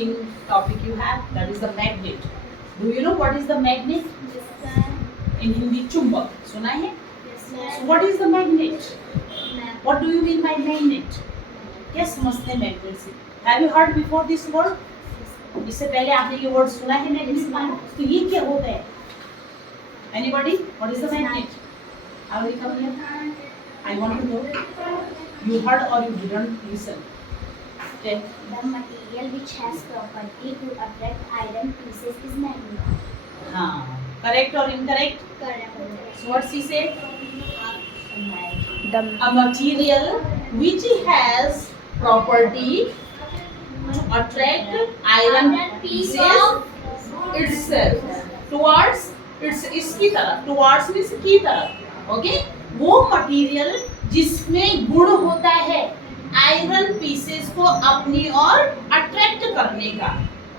interesting topic you have, that is the magnet. Do you know what is the magnet? In Hindi, chumbak. सुना है? So what is the magnet? What do you mean by magnet? क्या समझते हैं magnet से? Have you heard before this word? इससे पहले आपने ये वर्ड सुना है मैग्नेट? तो ये क्या होता है? Anybody? What is the magnet? I will come here. I want to know. You heard or you didn't listen? Okay. The material which has property to attract iron pieces is magnet. हाँ. Correct or incorrect? Correct. So what she said? The A material which has property to attract iron pieces itself towards its इसकी तरफ, towards means की तरफ, okay? वो material जिसमें गुण होता है आयरन पीसेस को अपनी ओर अट्रैक्ट करने का।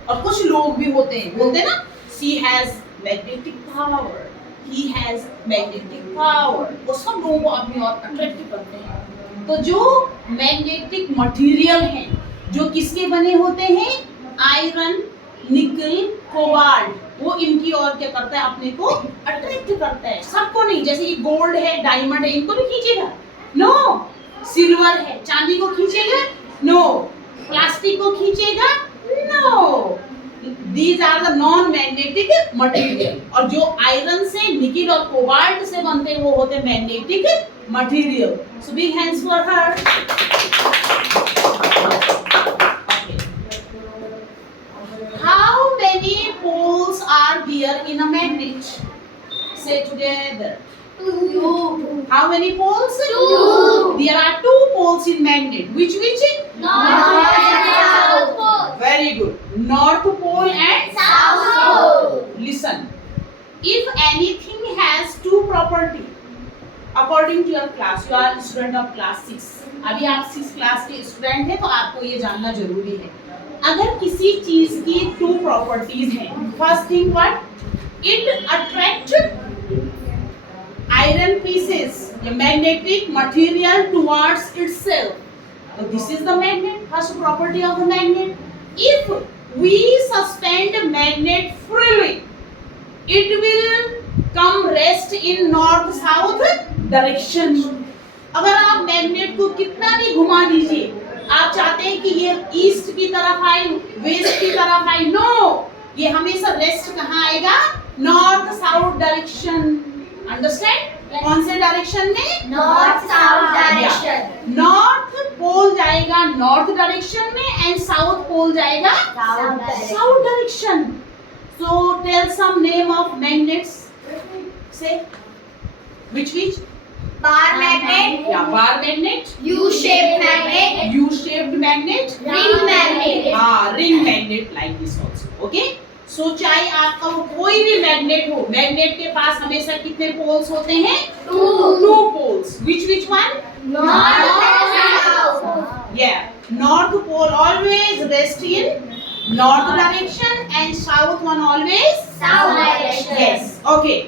और कुछ लोग भी होते हैं, बोलते हैं ना, she has magnetic power, he has magnetic power, वो सब लोगों को अपनी ओर अट्रैक्ट करते हैं। तो जो मैग्नेटिक मटेरियल हैं, जो किसके बने होते हैं? आयरन, निकल, कोबाल्ट, वो इनकी ओर क्या करता है? अपने को अट्रैक्ट करता है। सबको नहीं, जैसे कि गोल्ड है, डायमंड है, इनको नहीं खींचेगा, नो। सिल्वर है, चांदी को खींचेगा, नो। प्लास्टिक को खींचेगा, no. These are the non-magnetic material. और जो आयरन से, निकल और कोबाल्ट से बनते हैं, वो होते हैं magnetic material. So big hands for her. Okay. How many poles are there in a magnet? Say together. two. How many poles? Two. There are two poles in magnet. Which? North and South Pole. Very good. North pole and South Pole. Listen. If anything has two property, according to your class, you are student of class 6. अभी आप 6 class के student हैं, तो आपको ये जानना जरूरी है। अगर किसी चीज की 2 प्रॉपर्टीज हैं, first thing what? It attract iron pieces, a magnetic material towards itself. So this is the magnet, first property of the magnet. If we suspend a magnet freely, it will come rest in north south direction. अगर आप magnet को कितना भी घुमा दीजिए, आप चाहते हैं कि ये ईस्ट की तरफ आए, वेस्ट की तरफ आए, नो, ये हमेशा रेस्ट कहाँ आएगा? North south direction. अंडरस्टैंड? कौन से डायरेक्शन में? North South direction. North pole जाएगा नॉर्थ डायरेक्शन में एंड साउथ पोल जाएगा South direction. South direction. So tell some name of magnets. Say which? Bar magnet. Yeah, bar magnet, U-shaped magnet. U-shaped magnet, Ring magnet. हाँ, ring magnet like this also. Okay? So चाहे आपका वो कोई भी magnet हो, magnet के पास हमेशा कितने पोल्स होते हैं? Two poles. Which one? North and South. Yeah, north pole always rest in north direction and south one always South direction. Yes. Okay.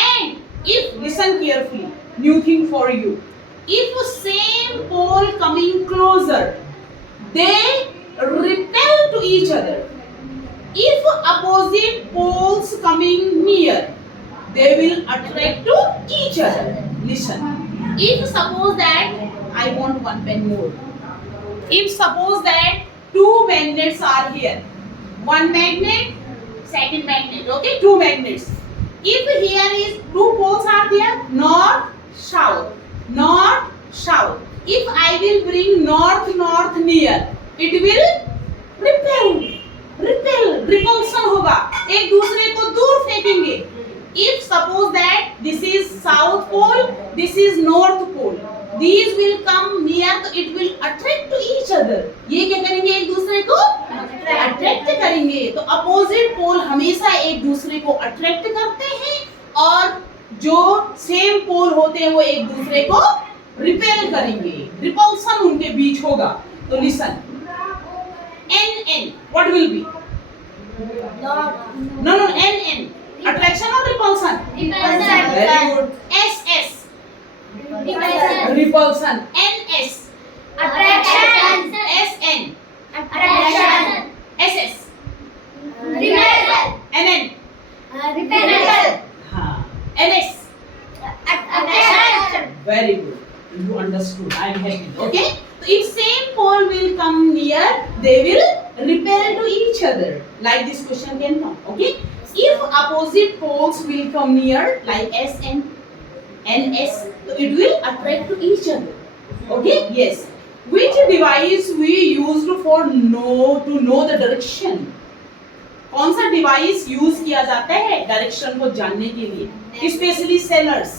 And if, listen carefully, new thing for you. If same pole coming closer, they repel to each other. If opposite poles coming near, they will attract to each other. Listen. If suppose that, I want one pen more. If suppose that 2 magnets are here, one magnet, second magnet, okay, 2 magnets. If here is 2 poles are there, north, south, north, south. If I will bring north, north near, it will repel. Repulsion होगा, एक दूसरे को दूर फेंकेंगे। If suppose that this is south pole, this is north pole, these will come near, तो it will attract to each other. ये क्या करेंगे? एक दूसरे को अट्रैक्ट करेंगे। तो अपोजिट पोल हमेशा एक दूसरे को अट्रैक्ट करते हैं और जो सेम पोल होते हैं वो एक दूसरे को रिपेल करेंगे। रिपल्सन उनके बीच होगा। तो listen, N, what will be? No, N. Attraction or repulsion? Repulsion. Very good. S. Repulsion. NS. Attraction. SN. Attraction. SS. Very good. You understood. I am happy. Okay. So if same pole will come near, they will repel to each other. Like this question can come. Okay. If opposite poles will come near, like S and S, so it will attract to each other. Okay. Yes. Which device we used for to know the direction? कौन सा device use किया जाता है direction को जानने के लिए, specially sellers?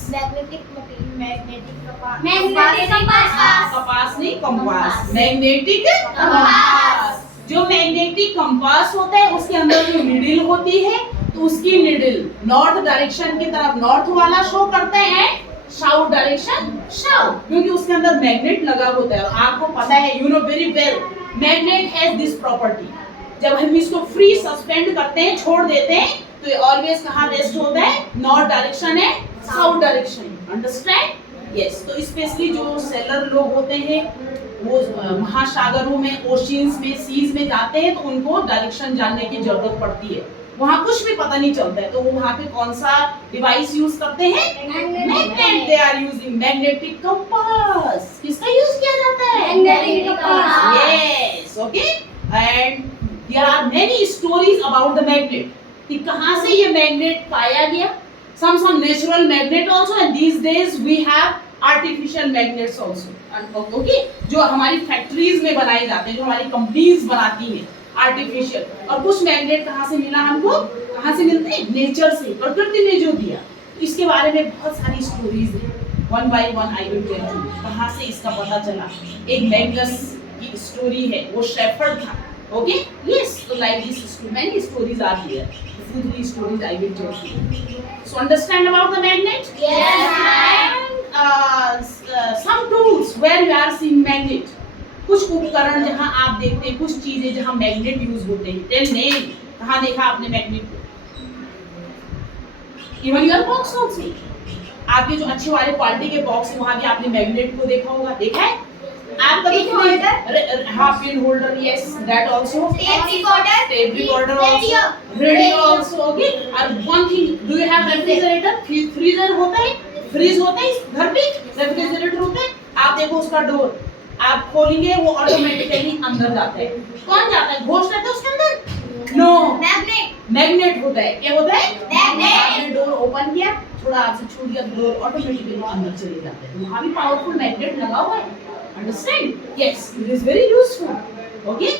कपास नहीं, कंपास। Magnetic compass. जो मैग्नेटिक कंपास होता है उसके अंदर जो नीडल होती है, तो उसकी नीडल नॉर्थ डायरेक्शन की तरफ नॉर्थ वाला शो करता है, साउथ डायरेक्शन साउथ, क्योंकि उसके अंदर मैग्नेट लगा होता है। और आपको पता है, you know very well, magnet has this property. जब हम इसको फ्री सस्पेंड करते हैं, छोड़ देते हैं, तो ये ऑलवेज कहाँ रेस्ट होता है? नॉर्थ डायरेक्शन है, साउथ डायरेक्शन। अंडरस्टैंड? यस। तो स्पेशली जो सेलर लोग होते हैं, वो महासागरों में, ओशियंस में, सीज में जाते हैं, तो उनको डायरेक्शन जानने की जरूरत पड़ती है। वहाँ कुछ भी पता नहीं चलता है, तो वो वहाँ पे कौन सा डिवाइस यूज करते हैं? Magnet. They are using magnetic compass. किसका यूज किया जाता है? Magnetic compass. Yes. Okay. And there are many stories about the magnet, कि कहाँ से ये मैग्नेट पाया गया। some natural magnet also, and these days we have artificial magnets also. Okay, जो हमारी फैक्ट्रीज में बनाए जाते हैं, जो हमारी कंपनीज बनाती हैं, आर्टिफिशियल। और कुछ मैग्नेट कहाँ से मिला हमको? कहाँ से मिलते हैं? नेचर से, प्रकृति ने जो दिया। इसके बारे में बहुत सारी स्टोरीज हैं, one by one I will tell you कहाँ से इसका पता चला। एक मैग्नस की स्टोरी है, वो शेफर्ड था। Okay? Yes. So like this, many stories are here. 2-3 stories I will tell you. So understand about the magnet? Yes. And some tools where you are seeing magnet. कुछ उपकरण जहाँ आप देखते हैं, कुछ चीजें जहाँ मैग्नेट यूज होते हैं। Tell name. कहाँ देखा आपने मैग्नेट को? Even your box also. आपके जो अच्छे वाले क्वालिटी के बॉक्स है, वहाँ भी आपने मैग्नेट को देखा होगा। देखा है? आप कभी pin holder, yes, that also, tape recorder also, radio also. Okay. और one thing, do you have refrigerator? Freezer होता है, फ्रीज होता है घर पे, रेफ्रिजरेटर होता है। आप देखो उसका डोर, आप खोलेंगे वो ऑटोमेटिकली अंदर जाता है। कौन जाता है? घोस्ट रहता है उसके अंदर? नो, मैग्नेट होता है। क्या होता है? मैग्नेट। आपने डोर ओपन किया, थोड़ा आपसे छूट गया, डोर ऑटोमेटिकली अंदर चले जाते हैं। वहाँ भी पावरफुल मैग्नेट लगा हुआ है। Understand? Yes, it is very useful. Okay.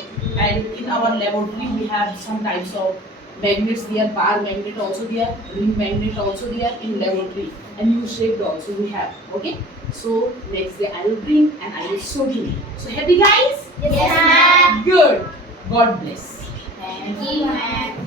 And in our laboratory we have some types of magnets there, bar magnet also there, ring magnet also there in laboratory, and U-shaped also we have. Okay. So next day I will bring and I will show you. So happy guys? Yes, ma'am. Good. God bless. Thank you, ma'am.